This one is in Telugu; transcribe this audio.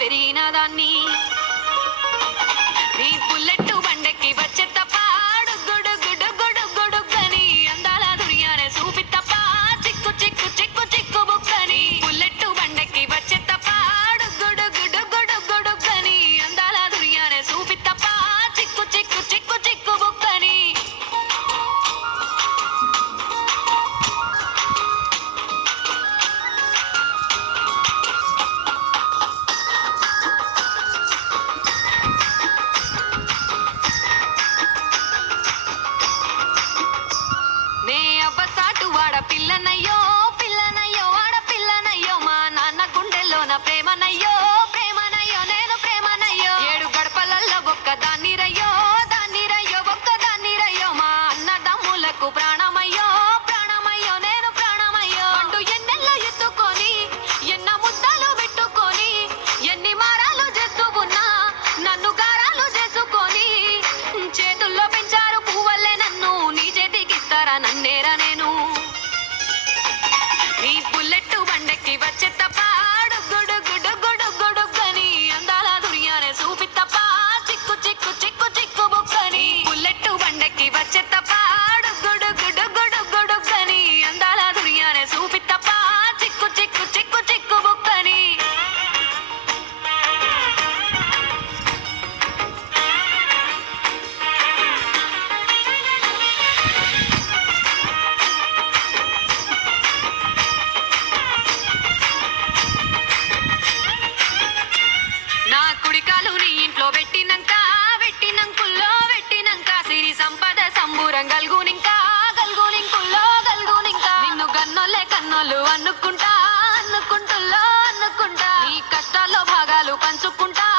పెరిగిన దాన్ని నీ బుల్లెట్ బండెక్కి వచ్చే తప్ప గుడు గుడు గుడు గుడుగని అందాల దునియానే చూపి తప్ప చిక్కు చిక్కు చిక్కు చిక్కు బుక్కని బుల్లెట్ బండెక్కి వచ్చే తప్ప గుడు గుడు గుడు గుడుగని అందాల దునియానే చూపి తప్ప చిక్కు చిక్కు చిక్కు చిక్కు బుక్కని పిల్లనయ్యో పిల్లనయ్యో ఆడ పిల్లనయ్యో మా నాన్న గుండెల్లోన ప్రేమనయ్యో ప్రేమనయ్యో నేను ప్రేమనయ్యో 7 గడపలల్లో ఒక్కదాన్ని రయ్యో దాన్ని రయ్యో ఒక్కదాన్ని రయ్యో మా అన్నదమ్ములకు ప్రాణమయ్యో ప్రాణమయ్యో నేను ప్రాణమయ్యో అంటూ ఎన్నెల్లో ఎత్తుకొని ఎన్న ముద్దలు పెట్టుకొని ఎన్ని మారాలు చేస్తూ ఉన్నా నన్ను గారాలు చేసుకొని చేతుల్లో పెంచారు పువ్వల్లే నన్ను నీ చేతికిస్తారా నన్నేరా నేను నీ బుల్లెట్ బండెక్కి వచ్చే తప్ప గుడు గుడు గుడు గుడుగని అందాల దునియానే చూపి తప్ప చిక్కు చిక్కు చిక్కు చిక్కు బుక్కని బుల్లెట్ బండెక్కి వచ్చే తప్ప గుడు గుడు గుడు గుడుగని అందాల దునియానే చూపి తప్ప చిక్కు చిక్కు చిక్కు చిక్కు బుక్కని నా కుడికాలు నీ ఇంట్లో పెట్టినంక పెట్టినంకుల్లో పెట్టినంక సిరి సంపద సంబూరం గల్గునింకా గల్గునింకుల్లో గల్గునింకా నిన్ను గన్నోళ్ళే కన్నోళ్ళు అనుకుంటా అనుకుంటుల్లో అనుకుంటా నీ కష్టాల్లో భాగాలు పంచుకుంటా